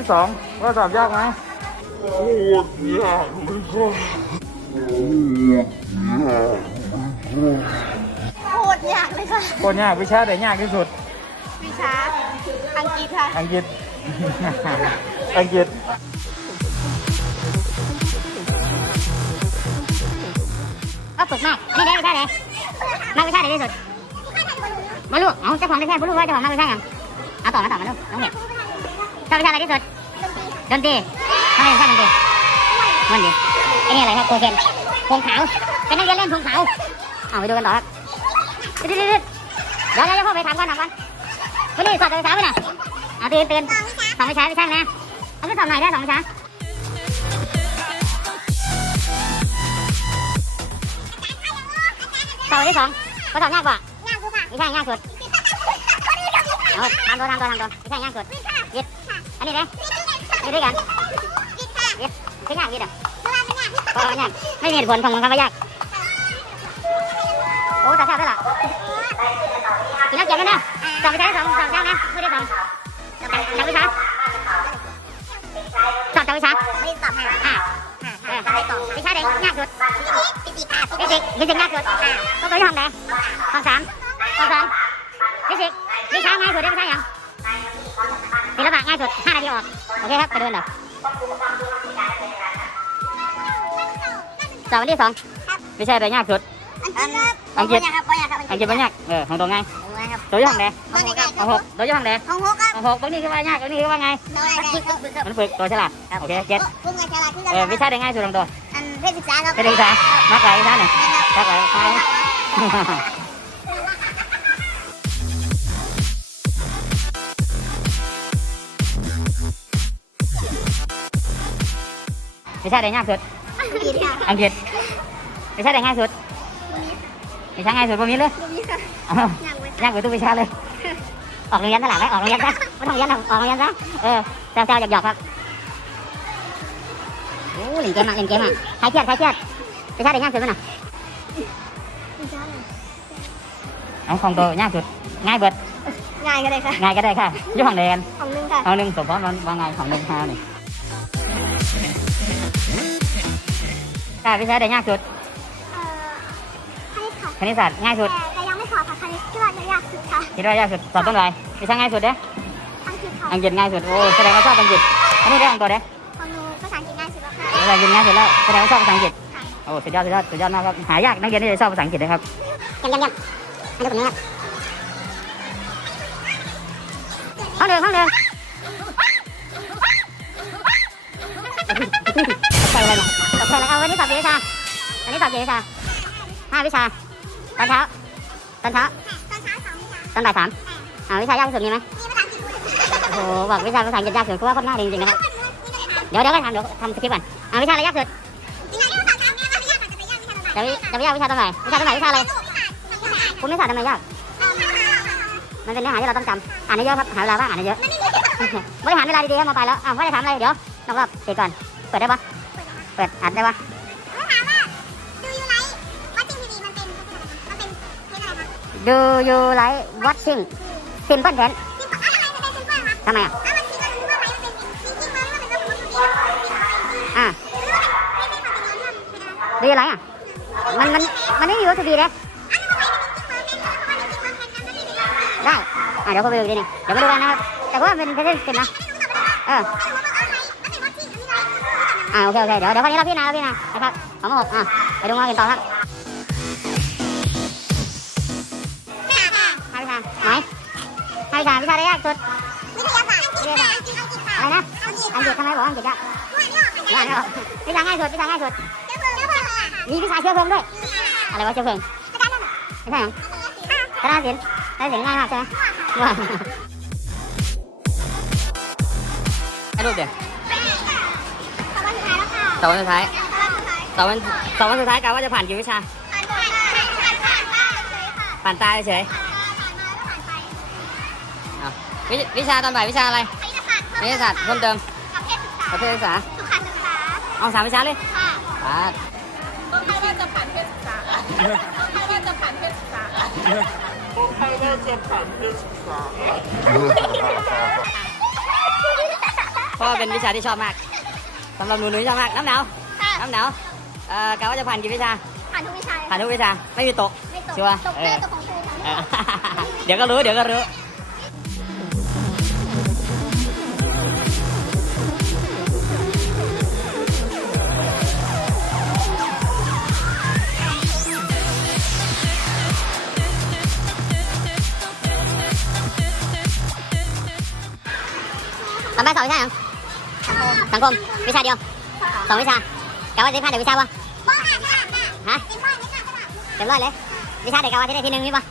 ที่สองว่าสอบยากไหมโคตรยากเลยก็โคตรยากเลยก็โคตรยากเลยค่ะโคตรยากวิชาไหนยากที่สุด วิชาอังกฤษค่ะ อังกฤษ อังกฤษก็ฝึกมากอันนี้ได้ไม่ใช่เลยมากไม่ใช่เลยที่สุดมาลูกเอาเจ้าของไม่ใช่มาลูกว่าเจ้าของมากไม่ใช่ยังเอาต่อมาต่อมาลูกน้องเห็ด ชอบวิชาอะไรที่สุดดนตรีทำไมชอบดนตรีมันดีไอ้นี่อะไรครับโคเคนพงขาวเป็นนักเรียนเล่นพงขาวเอาไปดูกันต่อครับเดี๋ยวเดี๋ยวเดี๋ยวเดี๋ยวเดี๋ยวพ่อไปถามก่อนถามก่อนวันนี้สอบแต่วิชาไหมน่ะเอาตื่นตื่นสองวิชาวิชานะเอาไปสอบหน่อยได้สองวิชาสอบที่สองก็สอบยากกว่ายากสุดค่ะไม่ใช่ง่ายสุดเอาทำตัวทำตัวทำตัวไม่ใช่ง่ายสุดยึด อันนี้เลยยึดด้วยกันยึดไม่ยากยึดอะเพราะมันยากไม่มีเหตุผลของมันคำว่ายากโอ้แต่แซ่บด้วยล่ะกินแล้วเก็บกันนะสองวิชาสองสองเจ้านะไม่ได้สองจำวิชาสอบจำวิชาไม่ตอบค่ะอ่าเออวิชาไหนยากสุดฟิสิกส์ค่ะฟิสิกส์ฟิสิกส์ยากสุดอ่าก็ตัวที่ห้องไหนห้องสามห้องสองฟิสิกส์วิชาง่ายสุดได้วิชาอย่างศิลปะง่ายสุดห ออก โอเคครับไปดูกันต่อสอบวันที่สองวิชาอะไรยากสุดอังกฤษครับอังกฤษปอยากครับอังกฤษมันยากเออของตัวง่ายครับตัวที่ห้องไหนตอนนี้ก็ของหกตัวที่ห้องไหนของหกครับของหกบางนี่คือว่ายากบางนี่คือว่าไงตอนนี้ก็ฝึกครับมันฝึกตัวฉลาดโอเคเจ็ดฝึกงานฉลาดที่จะเออวิชาไหนง่ายสุดของตัวอันเพศศึกษาครับเป็นวิชามากกว่าวิชาไหนมากกว่าใคร วิชาไหนยากสุด อังกฤษค่ะอังกฤษวิชาไหนง่ายสุดวิชาง่ายสุดพวกนี้เลยตรงนี้ค่ะอ้าวยากไหมยากกว่าทุกวิชาเลย ออกโรงเรียนตลาดไหมออกโรงเรียนซะไม่ต้องเรียนหรอกออกโรงเรียนซะ เออแซวๆหยอกๆครับโอ้เล่นเกมมากเล่นเกมมากใครเครียดใครเครียดวิชาไหนยากสุดมั้ยน่ะวิชาอะไรเอาของตัวยากสุด ง่ายเบิดง่ายก็ได้ค่ะ ง่ายก็ได้ค่ะอยุ่ของเรียนของหนึ่งค่ะของหนึ่งสมพรมันว่าไงของหนึ่งห้านี่ ค่ะวิชาไหนยากสุดเอ่อให้ค่ะคณิตศาสตร์ง่ายสุดแต่ยังไม่สอบค่ะคณิตที่ว่าจะยากสุดค่ะคิดว่ายากสุดสอบต้องไรวิชาง่ายสุดเด้อังกฤษค่ะอังกฤษง่ายสุดโอ้แสดงว่าชอบอังกฤษอันนี้ได้ของตัวเด้ของหนูภาษาอังกฤษง่ายสุดแล้วค่ะภาษาอังกฤษง่ายสุดแล้วแสดงว่าชอบภาษาอังกฤษโอ้สุดยอดสุดยอดสุดยอดมากครับหายากนักเรียนที่จะชอบภาษาอังกฤษนะครับเยี่ยมเยี่ยมเยี่ยมอันนี้ผมนี่ครับห้องเดิมห้องเดิมใส่อะไรเนี่ยใส่อะไรเอาวันนี้สอบกี่วิชาวันนี้สอบกี่วิชาห้าวิชาตอนเช้าตอนเช้าตอนเช้าสองวิชาตอนบ่ายสามอ่าวิชายากที่สุดมีไหมมีภาษาอังกฤษด้วยโอ้โหบอกวิชาภาษาอังกฤษยากสุดคือว่าโคนง่ายเลยจริงๆนะครับเดี๋ยวเดี๋ยวก็ทำเดี๋ยวทำสคริปต์ก่อนอ่าวิชาอะไรยากสุดจริงๆแล้วภาษาอังกฤษไม่ยากค่ะแต่ไปยากวิชาภาษาจะวิจะวิชาวิชาตรงไหนวิชาตรงไหนวิชาอะไรภูภูมิศาสตร์ทำไมยากมันเป็นเนื้อหาที่เราต้องจำอ่านเยอะๆครับหาเวลาว่างอ่านเยอะๆบริหารเวลาดีๆครับมาไปแล้วอ้าวไม่ได้ถามอะไรเดี๋ยวนอกรอบปิดก่อนเปิดได้ปะเปิดอัดได้ปะดูยูไลท์วัตติ้งทีวีมันเป็นมันเป็น Do you like watching Simple Dance ที่บอกอะไรมันเป็นซิมเปิลครับทำไมอะแล้วมันคิดว่าซิมเปิลไหมมันเป็นจริงๆมันก็เป็นเรื่องปกติอ่า Do you like อะ มันมันมันไม่มีวัตถุดีเลยได้ อะเดี๋ยวเขาไปดูดีนี่เดี๋ยวมาดูกันนะครับ แต่ว่ามันเป็นเพศสิบนะ เออ อ่าโอเคโอเคเดี๋ยวเดี๋ยวคราวนี้เราพี่นาเราพี่นานะครับสองหกอะไปดูมากันต่อครับห้าวิชาไหนห้าวิชาวิชาอะไรยากสุดอะไรนะอังกฤษทำไมบอกว่าอังกฤษยากไม่อ่านไม่ออกวิชาง่ายสุดวิชาง่ายสุดมีวิชาเชื้อเพลิงด้วย อะไรวะเชื้อเพลิงไม่ใช่หรอคณะศิลป์คณะศิลป์ง่ายมากใช่ไหมว้าวให้รูปเดี๋ยว สองวันสุดท้ายสองวันสองวันสุดท้ายกะว่าจะผ่านกี่วิชา ผ่านตาเฉยอ้าววิวิชาตอนบ่ายวิชาอะไรวิทยาศาสตร์เพิ่มเติมประเภทศึกษาเอาสามวิชาเลยอ่าใครว่าจะผ่านเพศศึกษาเเพราะว่าเป็นวิชาที่ชอบมาก สำหรับหนูหนูที่ชอบมากน้ำหนาวน้ำหนาวเอ่อกะว่าจะผ่านกี่วิชาผ่านทุกวิชาผ่านทุกวิชาไม่มีตกไม่ตกชัวร์ตกเอเต้อตกของครูเออเดี๋ยวก็รู้เดี๋ยวก็รู้ทำไปสองวิชายัง สังคม วิชาเดียวสองวิชากะว่าจะผ่านเดี๋ยววิชาวะฮะเต็มร้อยเลย วิชาเด็กกะว่าที่ได้ที่หนึ่งนี่ปะ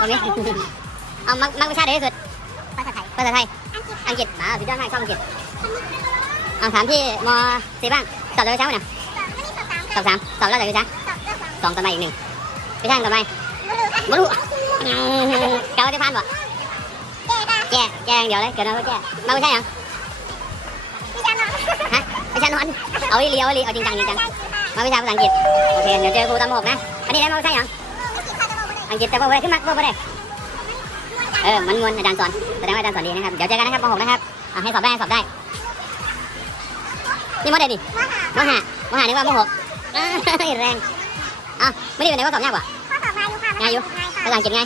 ตรงนี้เอามักมักวิชาเด็กที่สุดภาษาไทยภาษาไทย อังกฤษอ่าสุดยอดมากชอบอังกฤษเอาถามที่มสี่บ้างสอบเลยวิชาไหมเนี่ยสอบสามสอบแล้วแต่วิชาสองต่อมาอีกหนึ่งวิชาต่อไปไม่รู้อืมกะว่าจะผ่านปะแก้แก้อย่างเดียวเลยเกิดอะไรก็แก้มาวิชายัง ฮะวิชานอน เอาอีเลียวอีเลีเอาจริงจังจริงจังมาวิชาภาษาอังกฤษ โอเค เดี๋ยวเจอครูตามหกนะ อันนี้ได้มาวิชายังอังกฤษแต่ว่าบ่ได้ขึ้นมาบ่ได้เออ มันมวนอาจารย์สอน แสดงว่าอาจารย์สอนดีนะครับ เดี๋ยวเจอกันนะครับมหกนะครับอะให้สอบได้ให้สอบได้ นี่มเด็ดดิมหามหานึกว่ามหกอ้าวแรงอะไม่ได้เป็นไหนว่าสอบยากกว่าง่ายอยู่ภาษาอังกฤษไง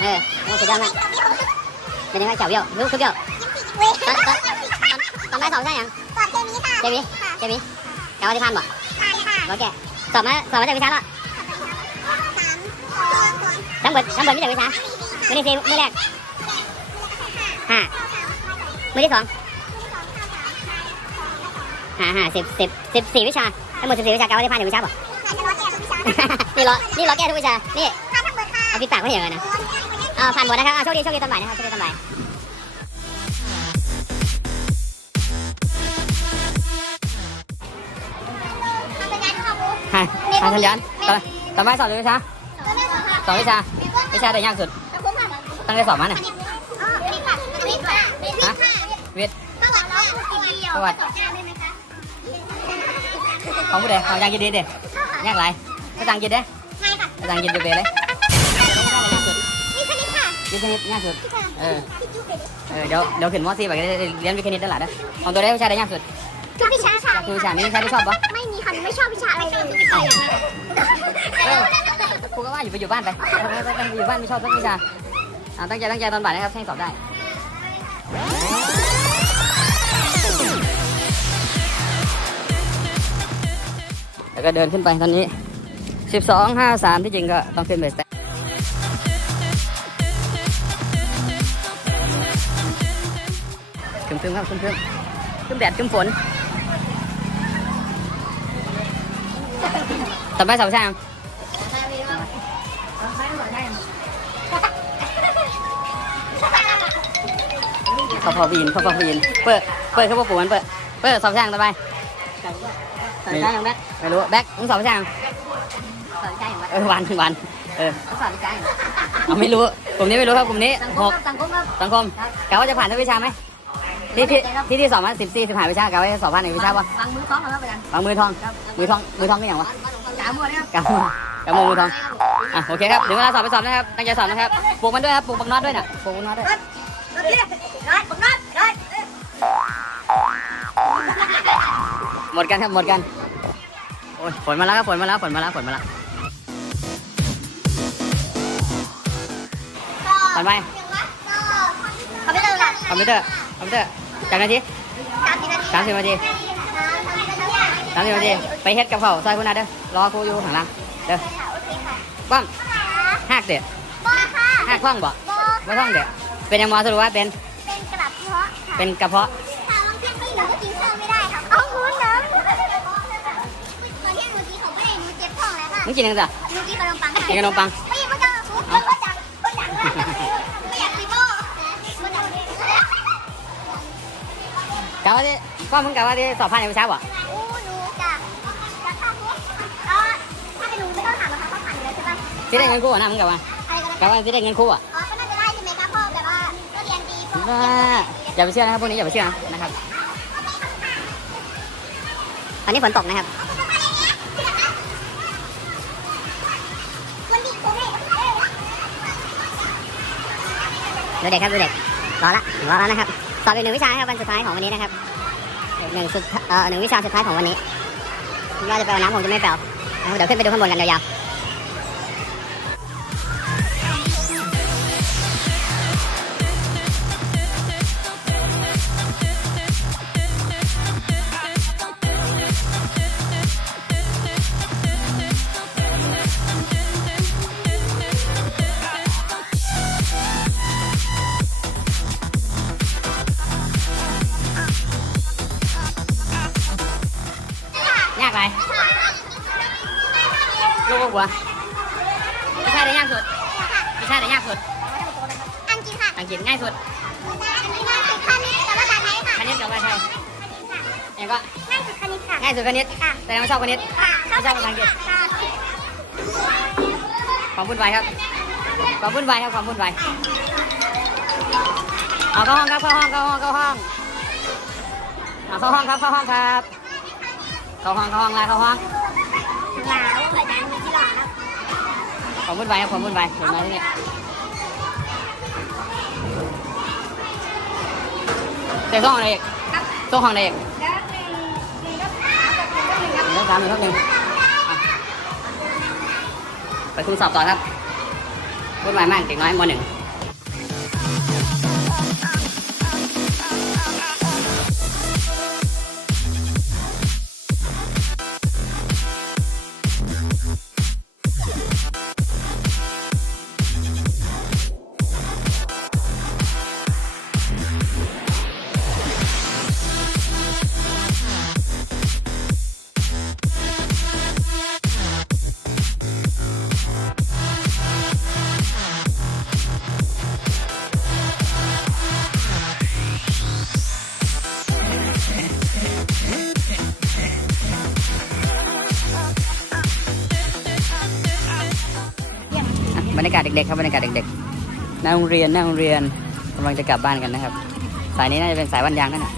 เออโอ้สุดยอดมากเป็นยังไงเจ้าเบี้ยวรู้ทุกเบี้ยว ตอนตอนตอนตอนได้สอบใช่ยังเจมี่เจมี่แกว่าที่พันบ่แล้วแกสอบมาสอบมาจากวิชาละทั้งหมดทั้งหมดมีแต่วิชามือที่สี่มือแรกห้ามือที่สองห้าห้าสิบสิบสิบสี่วิชาทั้งหมดสิบสี่วิชาแกว่าที่พันจากวิชาบ่นี่รอนี่รอแก้ทุกวิชานี่เอาปิดปากไม่เห็นเลยนะอ่าผ่านหมดนะครับอ่าโชคดีโชคดีตอนบ่ายนะครับโชคดีตอนบ่าย ทางสัญญาณต่อต่อไปสอบเลยวิชาสองวิชาวิชาไหนยากสุดตั้งได้สอบมาเนี่ยวิทย์ประวัติของผู้ใดของยังยินดีเด้ยากไรภาษาอังกฤษเด้ภาษาอังกฤษอยู่เบเลยวิทย์คณิตยากสุดเออเออเดี๋ยวเดี๋ยวขึ้นม .4 ไปก็ได้เรียนวิทย์คณิตได้หลายเด้อของตัวได้วิชาใดยากสุดทุกวิชาอยากคือวิชามีวิชาที่ชอบปะไม่มีค่ะไม่ ชอบวิชาอะไรเลยครูก็ว่าอยู่ไปอยู่บ้านไปไปอยู่บ้านไม่ชอบสักวิชาอ่าตั้งใจตั้งใจตอนบ่ายนะครับให้สอบได้แล้วก็เดินขึ้นไปตอนนี้ 12 5 3 ที่จริงก็ต้องขึ้นไปสแตคึมๆครับคึมๆคึมแดดคึมฝน ต่อไปสอบช่างพอพอบีนพอพอบีนเปิดเปิดเขาบอกปู่มันเปิดเปิดสอบช่างต่อไปสอบช่างยังแบ็คไม่รู้แบ็คมึงสอบช่างสอนใจของเออวันวันเออสอนใจเอาไม่รู้กลุ่มนี้ไม่รู้ครับกลุ่มนี้สังคหกสังคมสังคมกะว่าจะผ่านทุกวิชาไหมที่ที่ที่ที่สอบมาสิบสี่สิบห้าวิชากะว่าจะสอบผ่านหนึ่งวิชาปะฟังมือคล้องกันแล้วไปกันวางมือทองมือทองมือทองก็อย่างวะ จ๋ามัวเนี่ยกำมือกำมือมือทองอะโอเคครับถึงเวลาสอบไปสอบนะครับตั้งใจสอบนะครับปลูกมันด้วยครับปลูกบักน็อตด้วยน่ะปลูกบักน็อตด้วยรถเรียกรถผมรถรถหมดกันครับหมดกันโอ้ยฝนมาแล้วครับฝนมาแล้วฝนมาแล้วฝนมาแล้วผ่านไปเขาไม่เลิกละคอมพิวเตอร์คอมพิวเตอร์จากนาทีสามสิบนาทีสามสิบ นาทีสามสิบนาทีไปเฮ็ดกับเขาวซอยคุณนาเด้อรอครูอยู่ข้างหล่างเด้อป้องหักเด้อบ้าค่ะหักคล้องบ่บ้าไม่ต้องเด้อเป็นยังมอสรุปว่าเป็นเป็นกระดับเพาะเป็นกระเพาะถ้าบางทีไม่เหลือก็กินข้าวไม่ได้ครับเอาคุณนะตอนที่หนูกินของไม่ได้หนูเจ็บท้องแล้วค่ะมึงกินยังไงหนูกินขนมปังกินขนมปังไม่ยังไม่จังไม่ไม่จังไม่จังไม่อยากกินโม่ไม่จังกะว่าที่ป้อมึงกะว่าที่สอบผ่านในวิชาบ่ ที่ได้เงินครู่อะนะมึงกะว่าอะไรกันนะกะว่าที่ได้เงินครู่อะอ๋อก็น่าจะได้ใช่ไหมคะพ่อแบบว่าก็เรียนดีพ่อว่าอย่าไปเชื่อนะครับพวกนี้อย่าไปเชื่อนะครับ ตอนนี้ฝนตกนะครับ วันนี้ผมเองดูเด็กครับดูเด็กรอละรอแล้วนะครับสอบอีกหนึ่งวิชาครับวันสุดท้ายของวันนี้นะครับหนึ่งสุดเอ่อหนึ่งวิชาสุดท้ายของวันนี้ว่าจะไปเอาน้ำผมจะไม่แปลนะครับเดี๋ยวขึ้นไปดูข้างบนกันยาวๆ คณิตกับภาษาไทยค่ะคณิตกับภาษาไทยเองก็ง่ายสุดคณิตค่ะง่ายสุดคณิตแต่ไม่ชอบคณิตค่ะไม่ชอบภาษาอังกฤษค่ะความวุ่นวายครับความวุ่นวายครับความวุ่นวายเอาเข้าห้องครับเข้าห้องเข้าห้องเข้าห้องเอาเข้าห้องครับเข้าห้องครับเข้าห้องเข้าห้องลาเข้าห้องหนาวอาจารย์มีที่หล่อครับความวุ่นวายครับความวุ่นวายเห็นไหมที่นี่ เตะส่งอะไรอีกส่งห้องอะไรอีกแล้วหนึ่งหนึ่งก็สามกับหนึ่งก็หนึ่งครับเรื่องสามหนึ่งครับหนึ่งอะไปคุมสอบต่อครับวุ่นวายมากเด็กน้อยมหนึ่ง เรียนหน้าโรงเรียนกำลังจะกลับบ้านกันนะครับ สายนี้น่าจะเป็นสายวันยางนั่นแหละ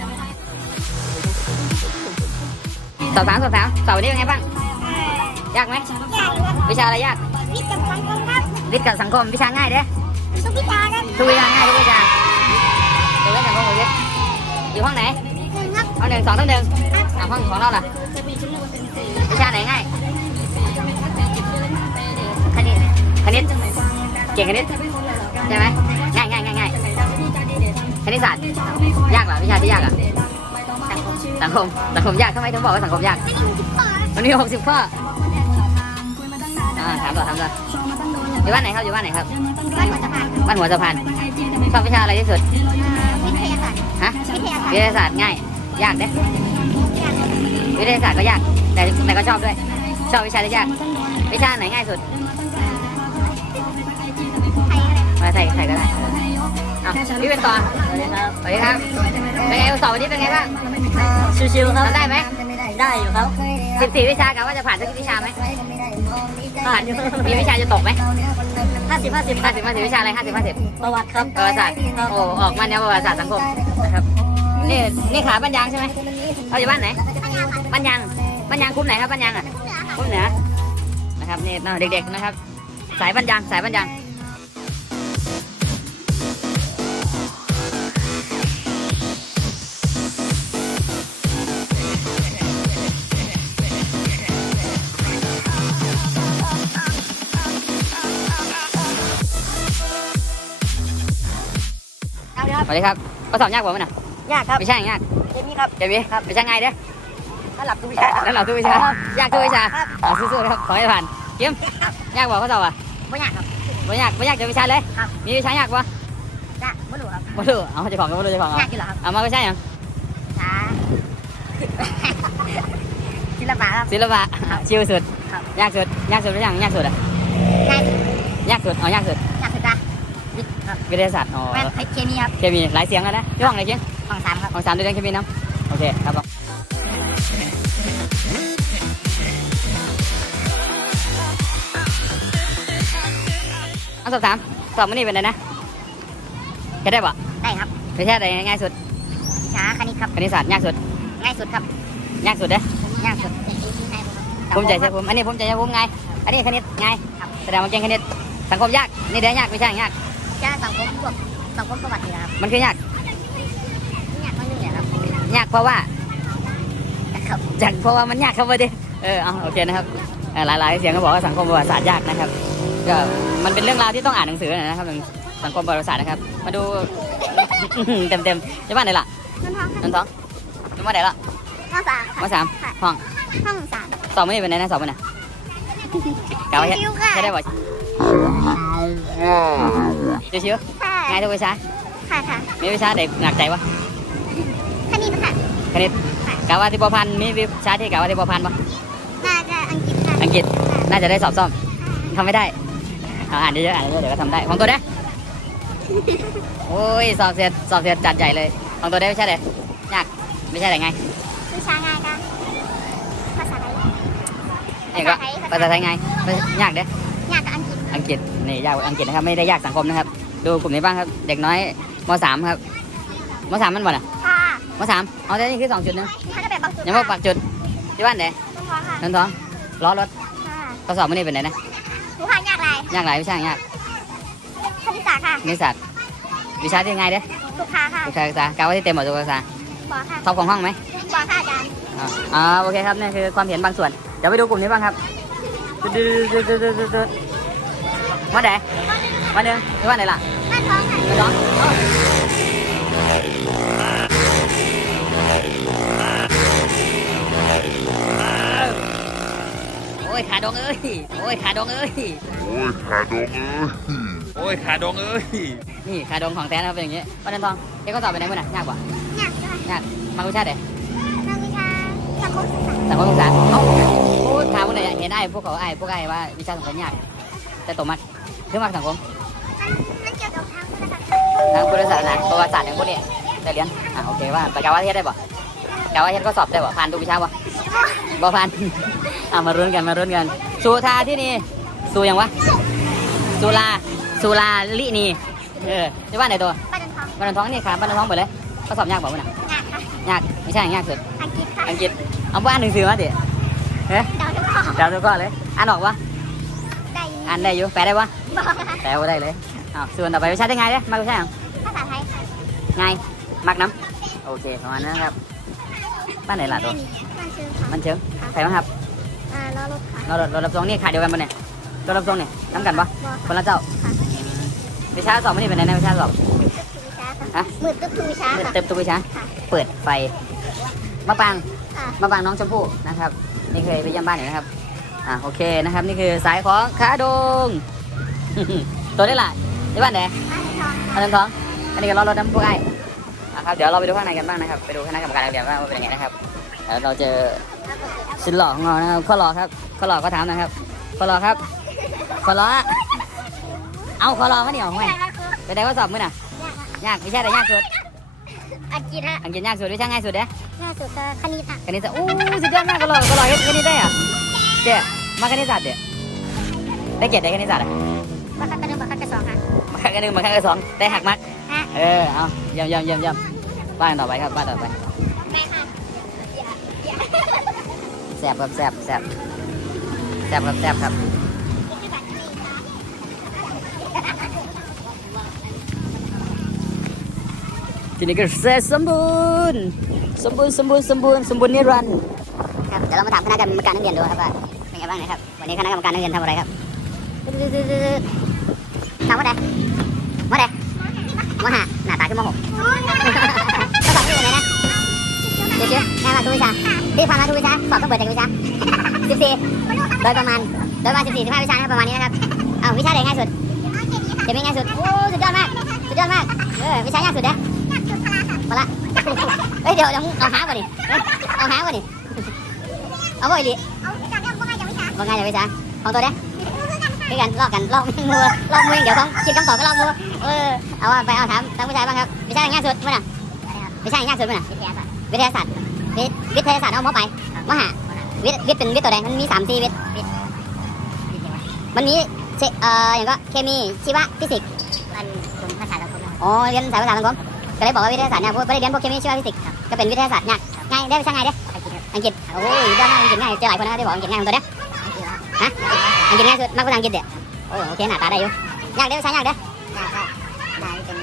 สอบถามสอบถามสอบวันนี้เป็นไงบ้าง ยากไหมใหญ่ครับวิชาอะไรยากวิทย์กับสังคมครับวิทย์กับสังคมวิชาง่ายเด้อทุกวิชาครับทุกวิชาง่ายทุกวิชาเดี๋ยวเว้นสังคมกับวิทย์อยู่ห้องไหนหนึ่งครับห้องหนึ่งสองต้องหนึ่งอะห้องของเราล่ะวิชาไหนง่ายคณิตคณิตเก่งคณิตใช่ไหม ณิตศาสตร์ยากเหรอวิชาที่ยากอะสังคมสังคมยากทำไมถึงบอกว่าสังคมยากไม่ถึงสิบข้อครับมันมีหกสิบข้ออ่าถามต่อถามต่ออยู่บ้านไหนครับอยู่บ้านไหนครับบ้านหัวสะพานบ้านหัวสะพานชอบวิชาอะไรที่สุดวิทยาศาสตร์ฮะวิทยาศาสตร์วิทยาศาสตร์ง่าย ยากเด้วิทยาศาสตร์ก็ยาก แต่แต่ก็ชอบด้วย ชอบวิชาที่ยาก วิชาไหนง่ายสุดไทยอะไรมาใส่ใส่ก็ได้ อะพี่เป็นต่อสวัสดีครับเป็นไงสอบวันนี้เป็นไงบ้างชิวๆครับทำได้ไหมได้อยู่ครับสิบสี่วิชากะว่าจะผ่านสักกี่วิชาไหมผ่านมีวิชาจะตกไหมห้าสิบห้าสิบห้าสิบห้าสิบวิชาอะไรห้าสิบห้าสิบประวัติครับประวัติศาสตร์โอ้ออกมาแนวประวัติศาสตร์สังคมนะครับนี่นี่ขาบ้านยางใช่ไหมเราอยู่บ้านไหนปัญญาค่ะบ้านยางบ้านยางคุ้มไหนครับบ้านยางอะเหนือค่ะคุ้มเหนือนะครับนี่น้องเด็กๆนะครับ สายบ้านยางสายบ้านยาง สวัสดีครับก็สอบยากกว่ามั้ยน่ะยากครับไม่ใช่ยากเจมี่ครับเดี๋ยวนี้ไม่ใช่ง่ายเด้อถ้าหลับทุกวิชาแล้วเราทุกวิชายากทุกวิชาครับเอาสู้ๆครับขอให้ผ่านเยี่ยมยากกว่าข้อสอบอะไม่ยากครับไม่ยากไม่ยากจะวิชาเลยครับมีวิชายากปะยากไม่รู้ครับไม่รู้เอาเจะของก็ไม่รู้เจะของเอายากอยู่เหรอครับเอามาวิชาอย่างช้าศิลปะครับศิลปะชิวสุดครับยากสุดยากสุดหรือยังยากสุดอะง่ายสุดยากสุดเอายากสุดยากสุดจ้ะ วิทย์ครับวิทยาศาสตร์อ๋อแม่นเคมีครับเคมีหลายเสียงแล้วนะที่ห้องไหนเชียงฝั่งสามครับห้องสามด้วยเรื่องเคมีน้ำโอเคครับผมเอาสอบถามสอบมันนี่เป็นไงนะแค่ได้ปะได้ครับวิชาไหนง่ายสุดวิชาคณิตครับคณิตศาสตร์ยากสุดง่ายสุดครับยากสุดเด้ยากสุดภูมิใจใช่ภูมิอันนี้ภูมิใจใช่ภูมิไงอันนี้คณิตไงแสดงว่าเก่งคณิตสังคมยากนี่เดี๋ยวยากไม่ใช่ยากวิชา สังคมพวกสังคมประวัตินี่นะครับมันคือยากยากมากนึงเลยครับยากเพราะว่าครับจากเพราะว่ามันยากครับว่าดิเออเอาโอเคนะครับเอ่อหลายๆเสียงก็บอกว่าสังคมประวัติศาสตร์ยากนะครับก็มันเป็นเรื่องราวที่ต้องอ่านหนังสือนะครับสังคมประวัติศาสตร์นะครับ มาดู เต็มๆจะบ้านไหนล่ะนนท้องนันท้องจะบ้านไหนล่ะห้องสามค่ะมาสามห้องห้องสามสอบไม่ได้เป็นไหนนะสอบไม่ไหนกล่าวว่าชิวๆค่ะใช่ได้บ่ ชิวค่ะๆง่ายทุกวิชา ค่ะค่ะมีวิชาไหนหนักใจวะคณิตค่ะ คณิตกล่าวว่าที่ปอพันมีวิชาที่กล่าวว่าที่ปอพันปะน่าจะอังกฤษค่ะอังกฤษน่าจะได้สอบซ่อมทำไม่ได้เอาอ่านเยอะๆอ่านเยอะๆเดี๋ยวก็ทำได้ของตัวเด้โอ้ยสอบเสร็จสอบเสร็จจัดใหญ่เลยของตัวเด้ไม่ใช่เลยยากไม่ใช่ไหนไงวิชาง่ายค่ะภาษาไทยเองก็ภาษาไทยไงไม่ยากเด้ยากกับอังกฤษอังกฤษนี่ยากกว่าอังกฤษนะครับไม่ได้ยากสังคมนะครับ ดูกลุ่มนี้บ้างครับ เด็กน้อยมสามครับมสามมันบ่น่ะค่ะมสามเอาแต่นี่คือสองจุดหนึงนี่เขาจะเป็นบางจุดยังไม่ปักจุดที่บ้านไหนนนท้องค่ะนั่นท้องล้อรถค่ะข้อสอบไม่ได้เป็นไหนนะหนูค่ะยากไรยากหลายวิชายากคณิตศาสตร์ค่ะนิสสัตว์วิชาที่ไงเด้สุขาค่ะวิชาศึกษากาวว่าที่เต็มหมดทุกภาษาบอค่ะท็อปของห้องไหมบอค่ะอาจารย์อ่าอ่าโอเคครับนี่คือความเห็นบางส่วนเดี๋ยวไปดูกลุ่มนี้บ้างครับดืดดืดดืดดืดดืดดืดมาไหน มาหนึ่งที่บ้านไหนล่ะนั่นท้องค่ะมาสองโอ้ยขาดงเอ้ย โอ้ยขาดงเอ้ย โอ้ยขาดงเอ้ย โอ้ยขาดงเอ้ย นี่ขาดงของแท้นะครับเป็นอย่างงี้วันนันทองเอ๊ะก็สอบไปไหนมื่อน่ะยากกว่ายากด้วยยากมาวิชาไหนนักวิชาสังคมศึกษาสังคมศึกษาเอ้าโอ้ยถามคนไหนเห็นไอ้พวกเขาไอ้พวกไอ้ว่าวิชาสังคมยาก แต่ตัวมักคือมักสังคม ทางพุทธศาสนาประวัติศาสตร์อย่างพวกนี้ได้เรียนอะโอเคว่าไปกาวาเทศได้ป่ะกาวาเทศก็สอบได้ป่ะผ่านทุกวิชาป่ะบ่ผ่านอะมารุ้นกันมารุ้นกันสุธาที่นี่สุยังวะสุลาสุลาลินีเออที่บ้านไหนตัวบ้านนนท้องบ้านนนท้องนี่ค่ะบ้านนนท้องหมดเลยก็สอบยากป่ะมึงน่ะยากค่ะยากไม่ใช่ยากสุดอังกฤษค่ะอังกฤษเอาบ้านหนังสือมาดิเฮ้ยเดาทุกข้อเดาวทุกข้อเลยอ่านออกปะได้ยินอ่านได้อยู่แปลได้ปะบอกค่ะแปลว่าได้เลยอ้าวส่วนต่อไปวิชาได้ไงเนี่ยมาวิชาอย่างภาษาไทย ค่ะไงมักน้ำโอเคประมาณนั้นนะครับ บ้านไหนล่ะตัวมันชื่อค่ะมันเชิงใครบ้างครับอ่ารอรถค่ะเราเรารับทรงนี่ขาเดียวกันปะเนี่ยเรารับทรงเนี่ยน้ำกันปะบอกคนละเจ้าค่ะวิชาสอบไม่ได้เป็นไงนะวิชาสอบมืดตึ๊บคือวิชาค่ะมืดตึ๊บคือวิชาค่ะเต็มตัววิชาค่ะเปิดไฟมะปรางค่ะมะปรางน้องชมพู่นะครับ นี่เคยไปเยี่ยมบ้านอยู่นะครับอ่าโอเคนะครับ นี่คือสายของขาดงตัวนี้ล่ะที่บ้านไหนบ้านนนท้องอันนี้ทอง อันนี้ก็รอรถน้ำพวกไอ้อะครับเดี๋ยวเราไปดูข้างในกันบ้างนะครับไปดูคณะกรรมการโรงเรียนว่าเป็นยังไงนะครับแล้วเราเจอชิ้นหล่อของเรานะครับข้อหล่อครับข้อหล่อก็ถามนะครับข้อหล่อครับข้อหล่อเอาข้อหล่อมาเดี๋ยวห่วยไปได้ว่าสอบมื้อน่ะยากวิชาไหนยากสุดอังกฤษฮะอังกฤษยากสุดวิชาง่ายสุดเด้ง่ายสุดก็คณิตค่ะคณิตศาสตร์อู้สุดยอดมากข้อหล่อข้อหล่อเฮ็ดคณิตได้อะเดี๋ยวมาคณิตศาสตร์เดี๋ยวได้เกียรติได้คณิตศาสตร์อะบัคคักกระหนึ่งบัคคักกระสองค่ะมาครั้งหนึ่งมาครั้งที่สองได้หักมักฮะ เออเอาเยี่ยมเยี่ยมเยี่ยมเยี่ยมบ้านต่อไปครับบ้านต่อไปแม่ค่ะแซ่บครับแซ่บแซ่บแซ่บครับแซ่บครับทีนี้ก็เสร็จสมบูรณ์สมบูรณ์สมบูรณ์สมบูรณ์สมบูรณ์นิรันดร์ครับเดี๋ยวเรามาถามคณะกรรมการนักเรียนดูครับว่าเป็นไงบ้างนะครับวันนี้คณะกรรมการนักเรียนทำอะไรครับถามว่าไงว่าไง ว่าหาหน้าตาขึ้นมหกก็สอบไม่อยู่ไหนนะเดี๋ยวเชื่อง่ายมากทุกวิชาที่ผ่านมาทุกวิชาสอบต้องเปิดจากวิชา14โดยประมาณโดยประมาณ14 15วิชานะครับประมาณนี้นะครับเอาวิชาไหนง่ายสุดเก็บไม่ง่ายสุดโอ้สุดยอดมากสุดยอดมากเออวิชายากสุดนะพอละเฮ้ยเดี๋ยวเดี๋ยวเอาหาก่อนดิเฮ้ยเอาหาก่อนดิเอาบ่อยดิเอาจากเรื่องพวกง่ายจากวิชาว่าง่ายจากวิชาของตัวเด้ คือกันลอกกันลอกมือลอกมือเดี๋ยวต้องคิดคำตอบก็ลอกมือเออเอาว่าไปเอาถามทางวิชาบ้างครับวิชาไหนง่ายสุดมั้ยน่ะวิชาไหนง่ายสุดมั้ยน่ะวิทยาศาสตร์วิทยาศาสตร์วิทยาศาสตร์เอาหมอไปมหาวิทย์วิทย์เป็นวิทย์ตัวใดมันมีสามสี่วิทย์มันมีเอ่ออย่างก็เคมีชีวะฟิสิกส์มันกลุ่มภาษาสังคมอ๋อเรียนสายภาษาสังคมก็เลยบอกว่าวิทยาศาสตร์เนี่ยพวกไม่ได้เรียนพวกเคมีชีวะฟิสิกส์ก็เป็นวิทยาศาสตร์เนี่ยง่ายได้วิชาง่ายเด้อังกฤษโอ้ยยอดมากอังกฤษง่ายเจอหลายคนนะที่บอกอังกฤษง่ายของตัวเด้ ฮะอังกฤษง่ายสุดมากกว่าภาษาอังกฤษเด้อโอ้โอเคหน้าตาได้อยู่ยากเด้วิชายากเด้ได้ได้เป็น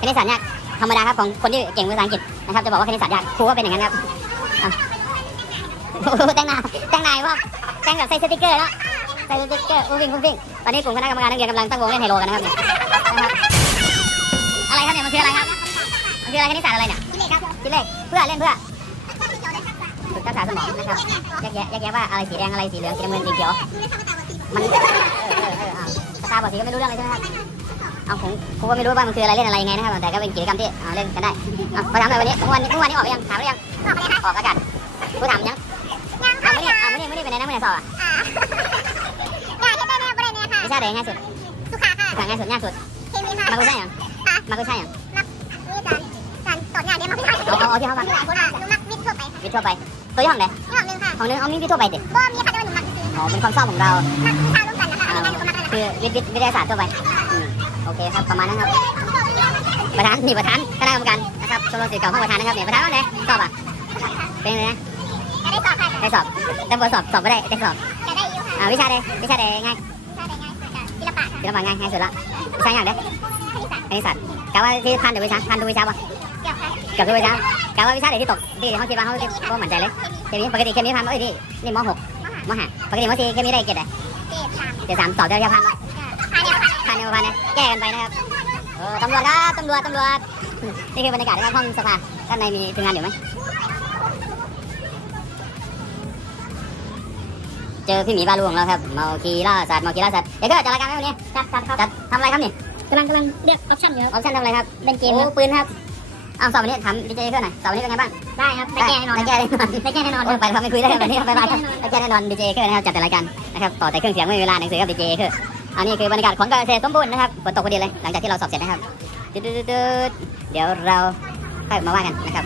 คณิตศาสตร์ยากธรรมดาครับของคนที่เก่งภาษาอังกฤษนะครับจะบอกว่าคณิตศาสตร์ยากครูก็เป็นอย่างนั้นครับโอ้โหแต่งหน้าแต่งหน้าว่าแต่งแบบใส่สติกเกอร์แล้วใส่สติกเกอร์ฟุ้งฟิ้งฟุ้งฟิ้งตอนนี้กลุ่มคณะกรรมการนักเรียนกำลังตั้งวงเล่นไฮโลกันนะครับเนี่ยอะไรครับเนี่ยมันคืออะไรครับมันคืออะไรคณิตศาสตร์อะไรเนี่ยกิเลสครับคิดเลขเพื่อเล่นเพื่อ ษะฝึกทักษะสมองนะครับแยกแยะแยกแยะว่าอะไรสีแดงอะไรสีเหลืองสีน้ำเงินสีเขียวไม่ทำตามวันที่มันเออเออเออเอาตาบอดสีก็ไม่รู้เรื่องเลยใช่ไหมครับเอาผมผมก็ไม่รู้ว่ามันคืออะไรเล่นอะไรยังไงนะครับแต่ก็เป็นกิจกรรมที่เอาเล่นกันได้เอามาถามเลยวันนี้เมื่อวานเมื่อวานนี้ออกไปยังถามหรือยังออกไปเลยค่ะออกอากาศกูถามยังยังเอาค่ะไม่ได้เอาไม่ได้ไม่ได้เป็นไงนะไม่ได้สอบอะอ่าอยากให้ได้แน่ประเด็นเนี่ยค่ะวิชาไหนง่ายสุดสุขาค่ะวิชาง่ายสุดยากสุดเคมีค่ะมากูใช่ยังค่ะมากูใช่ยังนี่อาจารย์อาจารย์สอนงานเดี๋ยวมาพี่ค่ะเอาเอาเอาที่เขาหฟังลายคนอะหนูมักวิทย์ทั่วไปวิทย์ทั่วไป ตัวยี่ห้องไหนนี่ห้องนึงค่ะห้องนึงเอามีวิทย์ทั่วไปดิบ่มีค่ะแต่ว่าหนูมักซื้ออ๋อเป็นความชอบของเรามักวิชาร่วมกันนะคะอ่าอันนี้หนูก็มักอะไรคือวิทย์วิทย์วิทยาศาสตร์ทั่วไปอืมโอเคครับประมาณนั้นครับประธานนี่ประธานคณะกรรมการนะครับชมรมศิษย์เก่าห้องประธานนะครับเนี่ยประธานว่าไงสอบอะเป็นไงนะจะได้สอบค่ะได้สอบแต่บทสอบสอบไม่ได้ได้สอบจะได้อยู่ค่ะอ่าวิชาใดวิชาใดง่ายถ้าได้ง่ายสุดจะศิลปะศิลปะง่ายง่ายสุดละวิชาอย่างเด้คณิตศาสตร์คณิตศาสตร์กะว่าที่พันเดี๋ยววิชาพันทุกวิชาปะเกี่ยวค่ะเกือบทุกวิชา กะว่าวิชาไหนที่ตกที่เขาคิดว่าเขาก็มั่นใจเลยเคมีปกติเคมีพันเอ้ยนี่นี่มหกมห้าปกติมสี่เคมีได้เกรดอะไรเจ็ดสามเกรดสามสอบได้แค่พันปะค่ะเนี่ยค่ะพันเนี่ยประมาณนี้แก้กันไปนะครับเออตำรวจครับตำรวจตำรวจนี่คือบรรยากาศในห้องสภาด้านในมีทีมงานอยู่ไหมเจอพี่หมีบาลูของเราครับเมาคีล่าสัตว์เมาคีล่าสัตว์เดี๋ยวก็จัดรายการไหมวันนี้จัดจัดครับจัดทำอะไรครับนี่กำลังกำลังเลือกออปชั่นอยู่ออปชั่นทำอะไรครับเล่นเกมโอ้ครับปืนครับ อ้าวสอบวันนี้ถามดีเจเพื่อนหน่อยสอบวันนี้เป็นไงบ้าง ได้ครับได้แก้แน่นอนได้แก้แน่นอนได้แก้แน่นอนโอ้ไปเราไม่คุยได้ครับวันนี้ไปไปได้แก้แน่นอนดีเจเพื่อนนะครับจัดแต่รายการนะครับต่อแต่เครื่องเสียงไม่มีเวลาหนังสือครับดีเจคืออันนี้คือบรรยากาศของเกษตรสมบูรณ์นะครับฝนตกพอดีเลยหลังจากที่เราสอบเสร็จนะครับตึ๊ดๆๆเดี๋ยวเราค่อยมาว่ากันนะครับ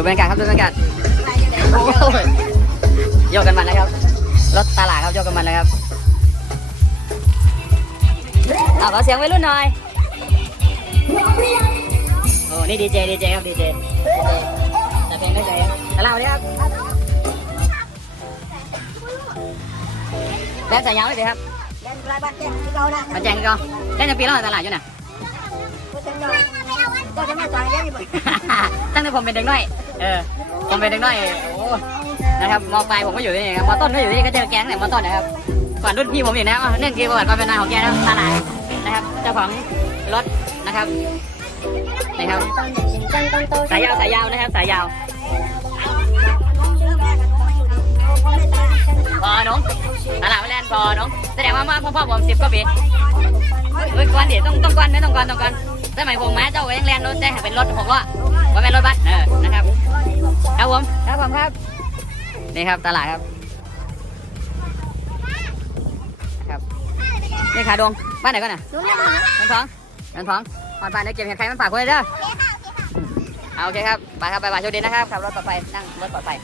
ดูบรรยากาศครับดูบรรยากาศโอ้ยโยกกันมันนะครับ รถตลาดครับโยกกันมันนะครับเอาขอเสียงไว้รุ่นหน่อย โอ้ นี่ดีเจดีเจครับดีเจแต่เพลงได้ใจครับตลาดเลยครับแบบสายยาวเลยสิครับเล่นรายบ้านแจ้งที่เรานะมาแจ้งกันก่อนเล่นจะปีแล้วตลาดอยู่น่ะ ก็จะมาจ่ายยังอีกตั้งแต่ผมเป็นเด็กน้อย เออ ผมเป็นเด็กน้อย โอ้ นะครับมอปลายผมก็อยู่ที่นี่ครับมอต้นก็อยู่ที่นี่ก็เจอแก๊งเนี่ยมต้นนะครับ ก่อนรุ่นพี่ผมอีกนะเนื่องคือประวัติความเป็นมาของแกนะครับตลายนะครับ เจ้าของรถนะครับนี่ครับสายยาวสายยาวนะครับสายยาวพอน้องตลาดแลนพอน้องแสดงว่ามาพ่อพ่อผมสิบกว่าปีเฮ้ยกวนเดิต้องต้องกวนนะต้องกวนต้องกวน สมัยผมมาเจ้าก็ยังแลนด์รถได้เป็นรถหกล้อว่าเป็นรถบัสเออนะครับครับผมครับผมครับนี่ครับตลาดครับครับนี่ขาดงบ้านไหนกันน่ะรู้เรื่องไหมนันทองนันทองผ่านไปในเกมเห็นใครมันฝากไว้เด้อโอเคค่ะโอเคค่ะเอาโอเคครับไปครับไปไปโชคดีนะครับขับรถปลอดภัยนั่งรถปลอดภัย